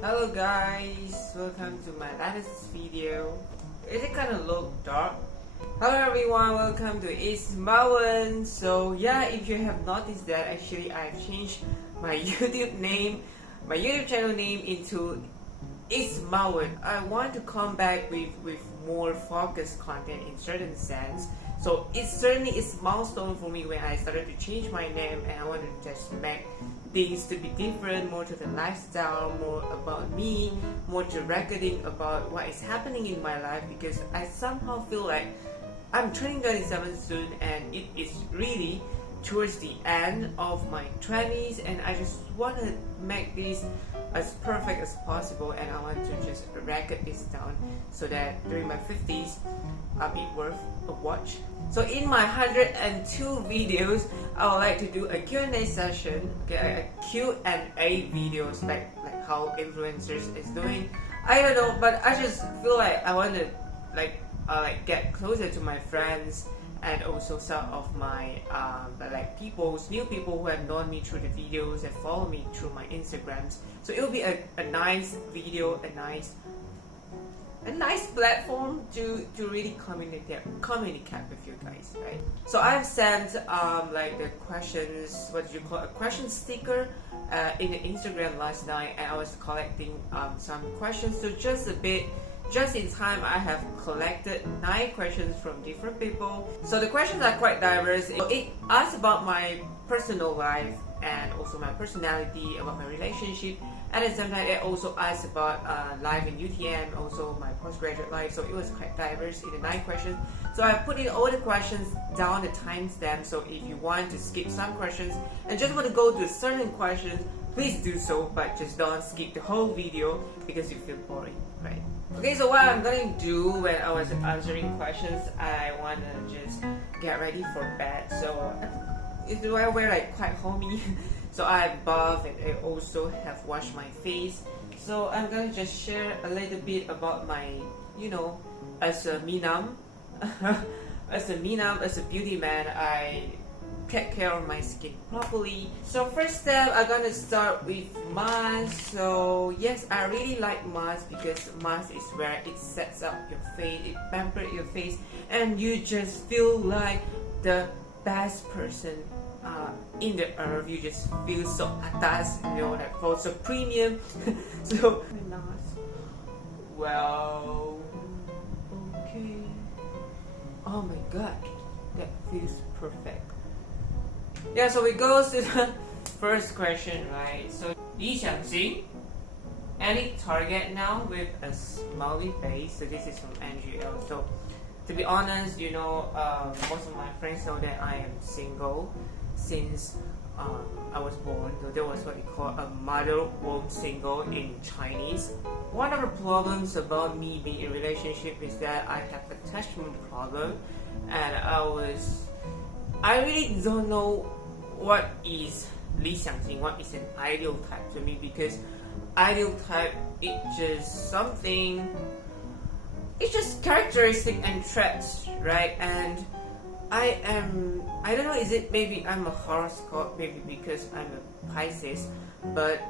Hello guys, welcome to my latest video. Is it kind of look dark? Hello everyone, welcome to Ismawan. So yeah, if you have noticed that actually I've changed my my YouTube channel name into Ismawan. I want to come back with more focused content in certain sense. So it certainly is milestone for me when I started to change my name, and I want to just make things to be different, more to the lifestyle, more about me, more to recording about what is happening in my life, because I somehow feel like I'm turning 27 soon and it is really towards the end of my 20s, and I just want to make this as perfect as possible, and I want to just record this down so that during my 50s I'll be worth a watch. So in my 102 videos, I would like to do a Q&A session, okay, a Q&A videos like how influencers is doing. I don't know, but I just feel like I want to like get closer to my friends, and also some of my new people who have known me through the videos and follow me through my Instagrams. So it will be a nice video, a nice platform to really communicate with you guys, right? So I've sent the questions, what do you call a question sticker in the Instagram last night, and I was collecting some questions. So just in time, I have collected 9 questions from different people. So the questions are quite diverse. It asks about my personal life and also my personality, about my relationship. At the same time, it also asks about life in UTM, also my postgraduate life. So it was quite diverse in the 9 questions. So I put in all the questions down the timestamp. So if you want to skip some questions and just want to go to certain questions, please do so, but just don't skip the whole video because you feel boring, right? Okay, so what I'm gonna do when I was answering questions, I wanna just get ready for bed. So do I wear like quite homey? So I bath and I also have washed my face. So I'm gonna just share a little bit about my, as a Minam, as a beauty man, I take care of my skin properly. So first step, I'm gonna start with mask. So yes, I really like mask because mask is where it sets up your face, it pampers your face, and you just feel like the best person in the earth. You just feel so atas, like for so premium. So well, okay. Oh my god, that feels perfect. Yeah, so we go to the first question, right? So, 理想型, any target now with a smiley face? So this is from NGL. So, to be honest, most of my friends know that I am single since I was born. So that was what we call a mother womb single in Chinese. One of the problems about me being in a relationship is that I have attachment problem, and I really don't know what is 理想型, what is an ideal type to me, because ideal type it's just characteristic and traits, right? And I don't know, is it maybe I'm a horoscope, maybe because I'm a Pisces, but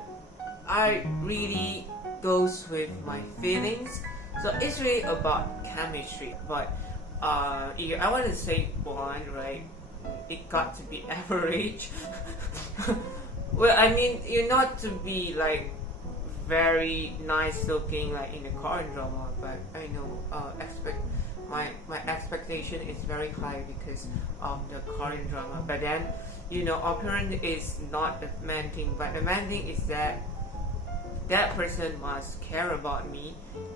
I really goes with my feelings. So it's really about chemistry, but if I want to say one, right? It got to be average. Well, I mean, you're not to be like very nice looking like in the Korean drama, but I know my expectation is very high because of the Korean drama. But then, apparent is not the main thing, but the main thing is that person must care about me,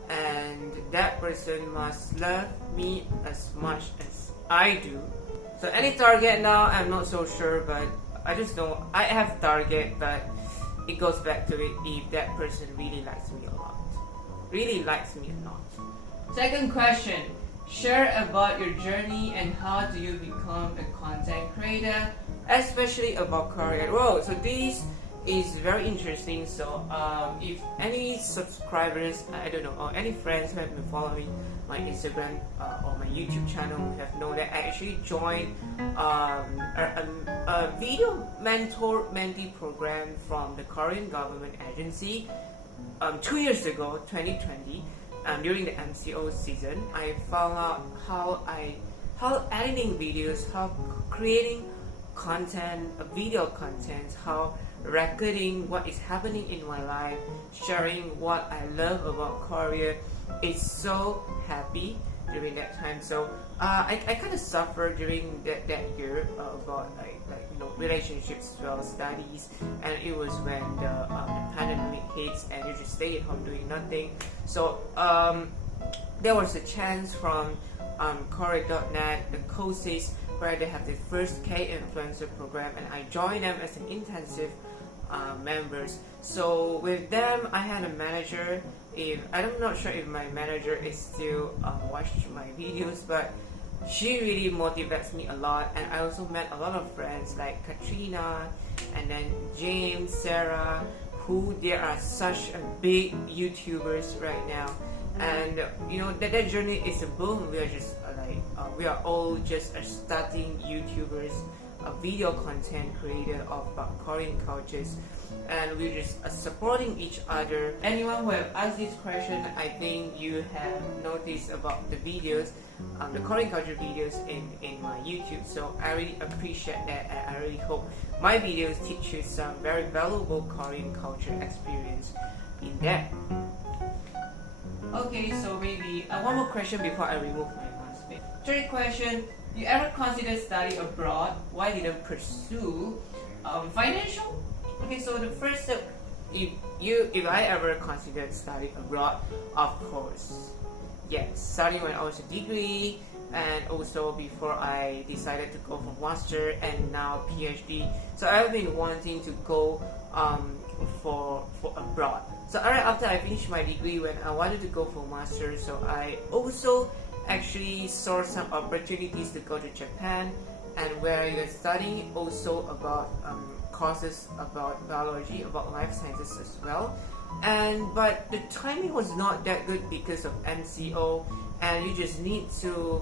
and that person must love me as much as I do. So any target now, I'm not so sure, but I just know I have target, but it goes back to it if that person really likes me or not. Second question, share about your journey and how do you become a content creator, especially about Korea. Whoa, so this is very interesting. So if any subscribers, I don't know, or any friends who have been following my Instagram or my YouTube channel have known that I actually joined a video mentor-mentee program from the Korean government agency 2 years ago, 2020, during the MCO season, I found out how editing videos, how creating content, video content, how recording what is happening in my life, sharing what I love about Korea. It's so happy during that time. So I kind of suffered during that year about relationships as well, studies, and it was when the pandemic hits and you just stay at home doing nothing. So there was a chance from Korea.net, the courses where they have the first K influencer program, and I joined them as an intensive members. So with them, I had a manager. I'm not sure if my manager is still watching my videos, but she really motivates me a lot. And I also met a lot of friends like Katrina, and then James, Sarah, who they are such a big YouTubers right now. And that journey is a boom. We are just we are all just starting YouTubers, video content creator of Korean cultures, and we're just supporting each other. Anyone who have asked this question, I think you have noticed about the videos, the Korean culture videos in my YouTube. So I really appreciate that, and I really hope my videos teach you some very valuable Korean culture experience in that. Okay, so maybe one more question before I remove my mask. Third question: you ever consider study abroad? Why didn't pursue financial? Okay, so the first step, if I ever considered study abroad, of course, yes, starting when I was a degree, and also before I decided to go for master and now PhD. So I've been wanting to go for abroad. So right after I finished my degree, when I wanted to go for master, so I also actually saw some opportunities to go to Japan, and where you're studying also about courses about biology, about life sciences as well. But the timing was not that good because of MCO, and you just need to.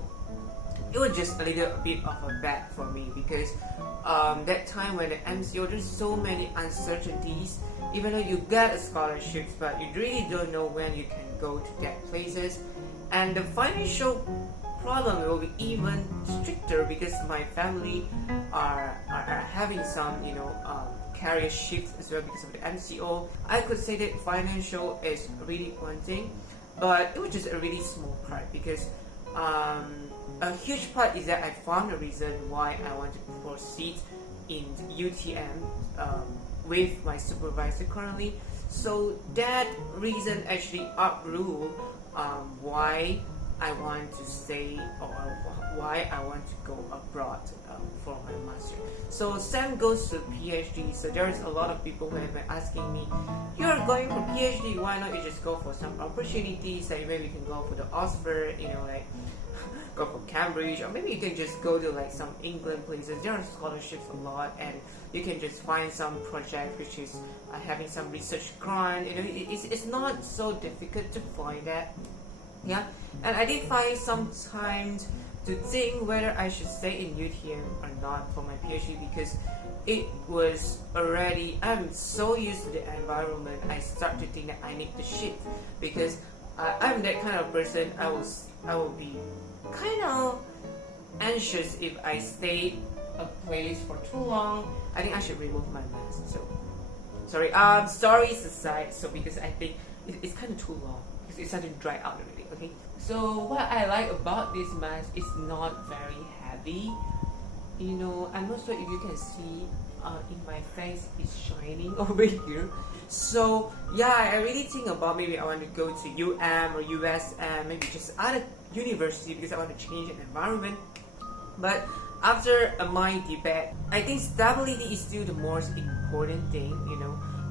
It was just a little bit of a bad for me because that time when the MCO, there's so many uncertainties. Even though you get a scholarships, but you really don't know when you can go to that places, and the financial problem will be even stricter because my family are having some career shifts as well because of the MCO. I could say that financial is really one thing, but it was just a really small part because a huge part is that I found a reason why I want to proceed in UTM with my supervisor currently. So that reason actually upruled why I want to stay or why I want to go abroad for my master. So same goes to PhD. So there's a lot of people who have been asking me, you're going for PhD, why not you just go for some opportunities, like maybe you can go for the Oxford, go for Cambridge, or maybe you can just go to like some England places. There are scholarships a lot, and you can just find some project which is having some research grant. It's not so difficult to find that. Yeah, and I did find some time to think whether I should stay in UTM or not for my PhD because it was already, I'm so used to the environment. I start to think that I need to shift because I'm that kind of person. I will be kind of anxious if I stay a place for too long. I think I should remove my mask. So sorry. Stories aside. So because I think it's kind of too long because it's starting to dry out already. Okay. So what I like about this mask is not very heavy. I'm not sure if you can see in my face it's shining over here. So yeah, I really think about maybe I want to go to UM or USM, maybe just other university because I want to change the environment. But after my debate, I think stability is still the most important thing,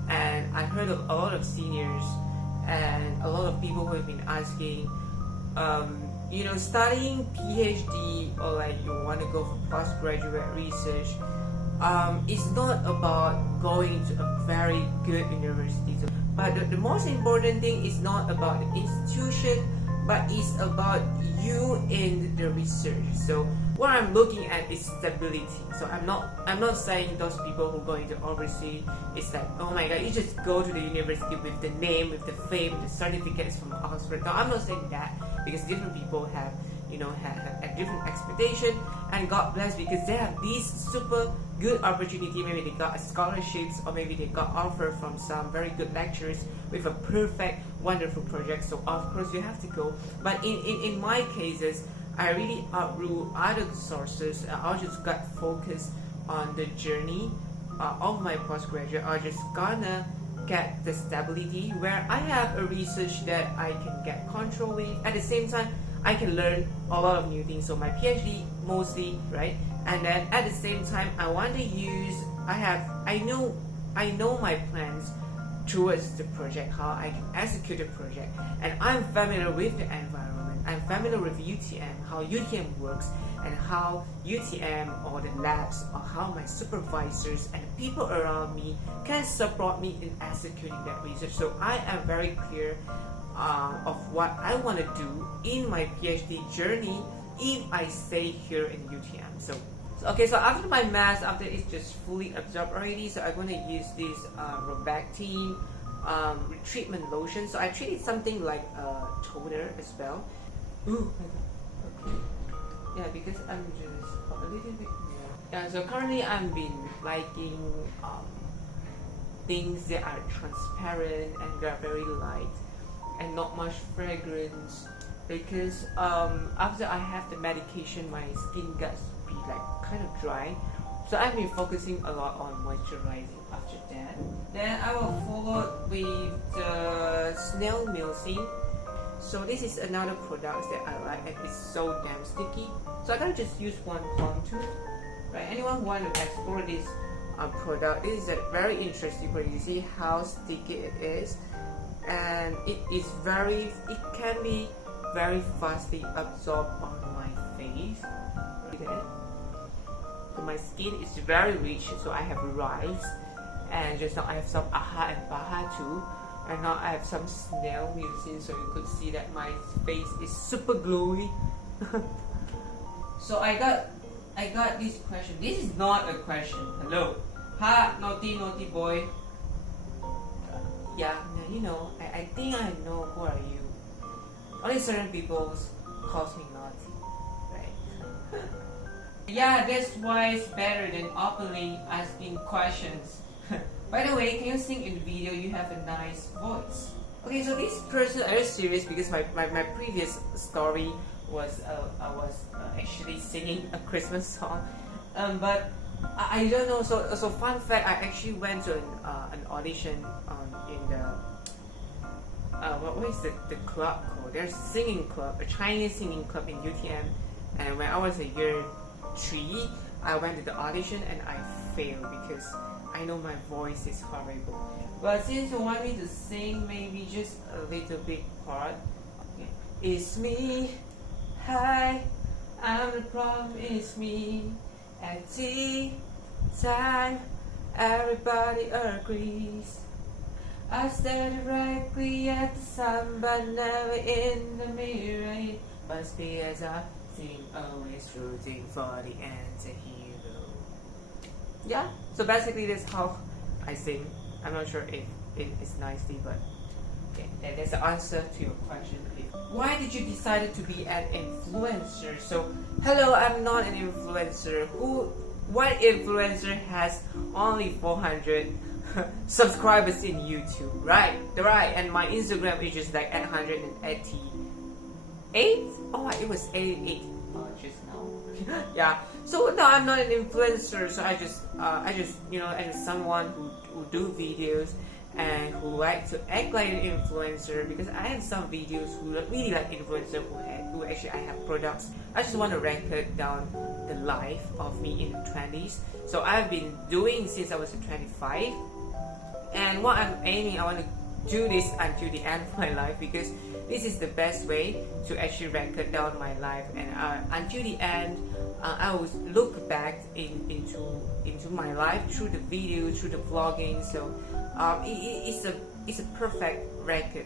and I heard a lot of seniors and a lot of people who have been asking, studying PhD or like you want to go for postgraduate research, it's not about going to a very good university. But the most important thing is not about the institution, but it's about you in the research. So what I'm looking at is stability. So I'm not saying those people who go into overseas, it's like, oh my god, you just go to the university with the name, with the fame, the certificates from Oxford. No, I'm not saying that, because different people have have a different expectation, and God bless, because they have these super good opportunity. Maybe they got scholarships, or maybe they got offer from some very good lecturers with a perfect, wonderful project. So of course you have to go. But in my cases, I really outrule other sources. I just got focused on the journey of my postgraduate. I just gonna get the stability where I have a research that I can get control with. At the same time, I can learn a lot of new things. So my PhD mostly, right? And then at the same time, I want to use. I know my plans towards the project, how I can execute the project, and I'm familiar with the environment. I'm familiar with UTM, how UTM works, and how UTM or the labs, or how my supervisors and the people around me can support me in executing that research. So I am very clear of what I want to do in my PhD journey if I stay here in UTM. So after my mass, after it's just fully absorbed already, so I'm going to use this Robactin treatment lotion. So I treated something like a toner as well. Ooh, okay. Yeah, because I'm just a little bit more. Yeah, so currently I've been liking things that are transparent and they're very light and not much fragrance, because after I have the medication, my skin gets be like kind of dry. So I've been focusing a lot on moisturizing after that. Then I will follow with the snail mucin. So this is another product that I like, and it's so damn sticky. So I can just use one contour. Right? Anyone who want to explore this product, this is a very interesting product. You see how sticky it is, and it can be very fastly absorbed on my face. So my skin is very rich, so I have rise, and just now I have some AHA and BAHA too, and now I have some snail mucin, so you could see that my face is super glowy. So I got this question. This is not a question. Hello, ha, naughty boy. Yeah, I think I know who are you. Only certain people calls me naughty, right? Yeah, that's why it's better than openly asking questions. By the way, can you sing in the video? You have a nice voice. Okay, so this person, I was serious because my previous story was I was actually singing a Christmas song, but I don't know. So fun fact, I actually went to an audition in the what is the club called? There's a singing club, a Chinese singing club in UTM, and when I was a year 3, I went to the audition and I failed because I know my voice is horrible. But since you want me to sing maybe just a little bit part, okay. It's me, hi, I'm the problem, it's me. At tea time, everybody agrees. I stare directly at the sun, but never in the mirror. It must be as I think, always rooting for the anti-hero. Yeah, so basically that's how I sing. I'm not sure if it's nicely, but okay, that's the answer to your question. Why did you decide to be an influencer? So, hello, I'm not an influencer. What influencer has only 400 subscribers in YouTube, right? And my Instagram is just like at 188. Oh, it was 88 just now. Yeah. So no, I'm not an influencer. So I just as someone who do videos and who like to act like an influencer, because I have some videos who really like influencer who actually I have products. I just want to record down the life of me in the 20s. So I've been doing since I was 25. And what I'm aiming, I want to do this until the end of my life, because this is the best way to actually record down my life, and until the end, I will look back into my life through the video, through the vlogging. So it's a perfect record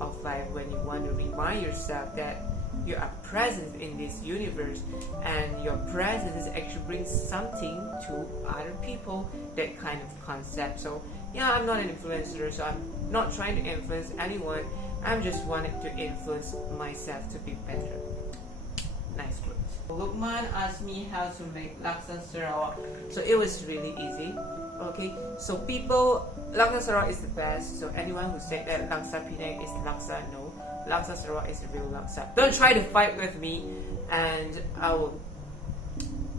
of life when you want to remind yourself that you are present in this universe, and your presence actually brings something to other people, that kind of concept. So yeah, I'm not an influencer, so I'm not trying to influence anyone. I'm just wanting to influence myself to be better. Nice words. Lukman asked me how to make Laksa Sarawak. So it was really easy. Okay, so Laksa Sarawak is the best. So anyone who said that Laksa Penang is Laksa, no. Laksa Sarawak is the real Laksa. Don't try to fight with me, and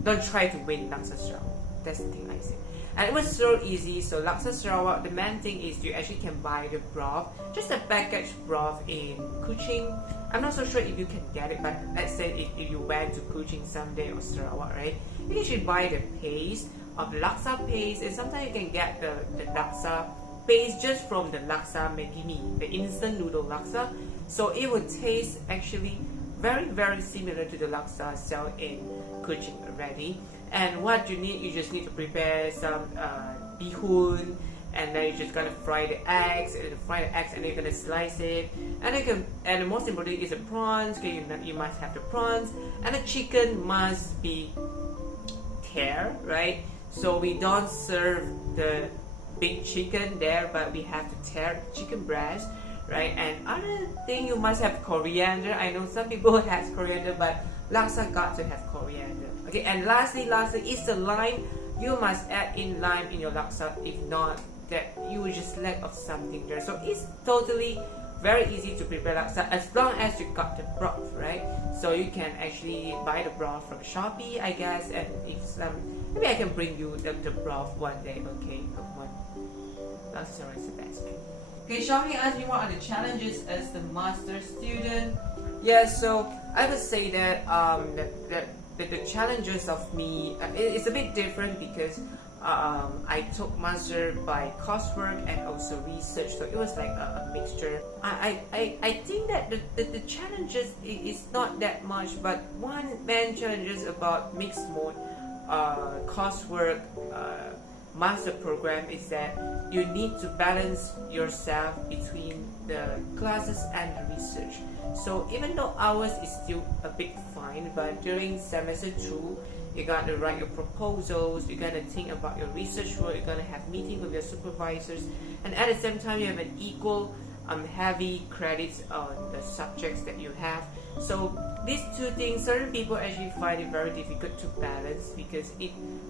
don't try to win Laksa Sarawak. That's the thing I say. And it was so easy. So Laksa Sarawak, the main thing is you actually can buy the broth, just a packaged broth in Kuching. I'm not so sure if you can get it, but let's say if you went to Kuching someday or Sarawak, right? You can actually buy the paste of the laksa paste, and sometimes you can get the laksa paste just from the laksa Maggi mee, the instant noodle laksa. So it would taste actually very, very similar to the laksa sell in Kuching already. And what you need, you just need to prepare some bihun, and then you're just gonna fry the eggs, and then you're gonna slice it, and the most important is the prawns. Okay, you must have the prawns, and the chicken must be tear, right? So we don't serve the big chicken there, but we have to tear chicken breast, right? And other thing, you must have coriander. I know some people has coriander, but laksa got to have coriander. Okay, and lastly is the lime. You must add in lime in your laksa. If not, that you will just lack of something there. So it's totally very easy to prepare laksa as long as you got the broth, right? So you can actually buy the broth from Shopee, I guess, and if maybe I can bring you the broth one day. Okay, Laksa is the best. Okay, Shami asked me what are the challenges as the master student. Yeah, so I would say that the challenges of me it's a bit different because I took master by coursework and also research, so it was like a mixture. I think that the challenges is not that much, but one main challenge is about mixed mode coursework master program is that you need to balance yourself between the classes and the research. So even though ours is still a bit fine, but during semester 2 you're gonna write your proposals, you're gonna think about your research work, you're gonna have meetings with your supervisors, and at the same time you have an equal heavy credits on the subjects that you have. So these two things, certain people actually find it very difficult to balance because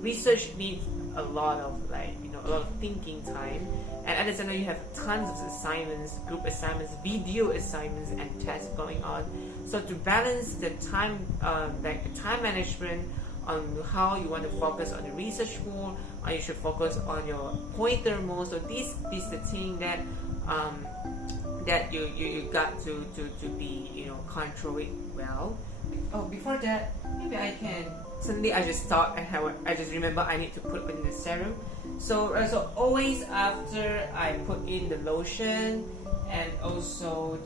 research needs a lot of a lot of thinking time, and at the same time you have tons of assignments, group assignments, video assignments, and tests going on. So to balance the time, the time management on how you want to focus on the research more, or you should focus on your pointer more. So this is the thing that that you got to be control it well. Oh, before that, maybe I can. Suddenly I just thought I just remember I need to put in the serum. So always after I put in the lotion, and also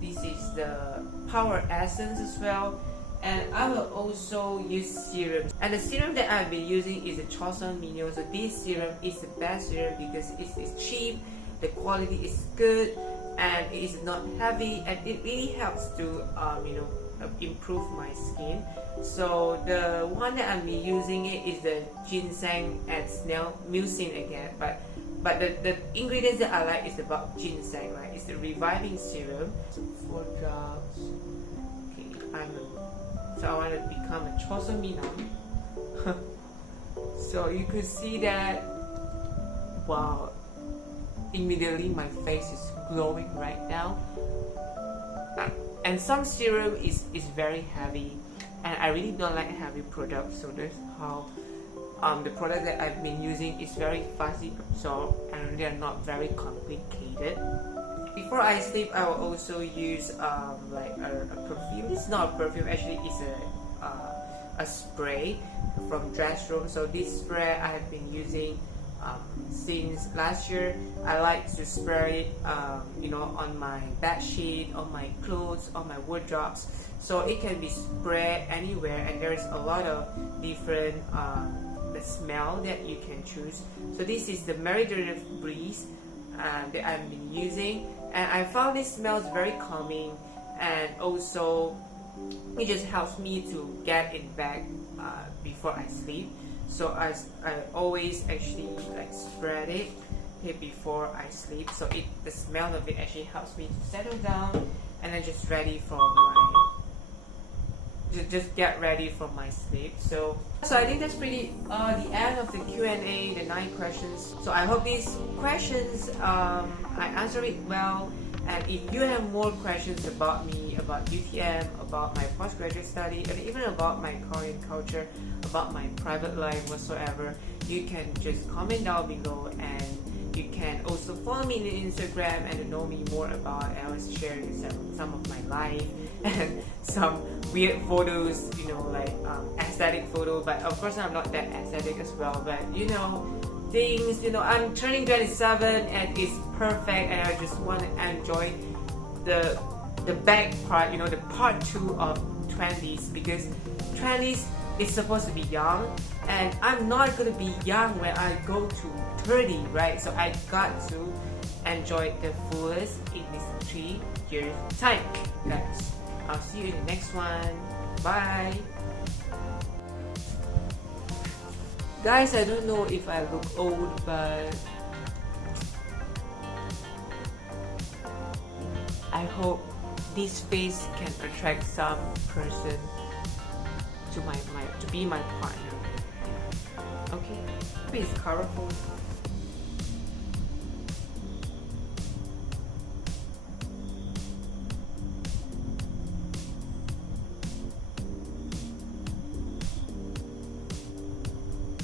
this is the power essence as well, and I will also use serum. And the serum that I've been using is the Chosun Minyo. So this serum is the best serum because it's cheap, the quality is good, and it is not heavy, and it really helps to improve my skin. So the one that I'm using is the ginseng and snail mucin again, but the ingredients that I like is about ginseng, right? It's the reviving serum. 4 drops. Okay, so I want to become a Chosun Minam. So you could see that, wow, immediately my face is glowing right now. And some serum is very heavy, and I really don't like heavy products, so that's how the product that I've been using is very fast absorbed, and they are not very complicated. Before I sleep, I will also use like a perfume. It's not a perfume, actually it's a spray from Dress Room. So this spray I have been using since last year. I like to spray it on my bed sheet, on my clothes, on my wardrobes, so it can be sprayed anywhere, and there is a lot of different the smell that you can choose. So this is the Mediterranean Breeze that I've been using, and I found this smells very calming, and also it just helps me to get it back before I sleep. So I always actually like spread it here before I sleep, so the smell of it actually helps me to settle down and then just ready for my just get ready for my sleep. So I think that's pretty the end of the Q&A, the 9 questions. So I hope these questions I answer it well. And if you have more questions about me, about UTM, about my postgraduate study, and even about my Korean culture, about my private life whatsoever, you can just comment down below, and you can also follow me on Instagram and know me more about. I always share some of my life and some weird photos, you know, like aesthetic photo. But of course I'm not that aesthetic as well, but you know, things, you know, I'm turning 27 and it's perfect, and I just want to enjoy the back part, you know, the part 2 of 20s, because 20s is supposed to be young, and I'm not gonna be young when I go to 30, right? So I got to enjoy the fullest in this 3 years time, guys. I'll see you in the next one. Bye. Guys, I don't know if I look old, but I hope this face can attract some person to be my partner. Okay, it's colorful.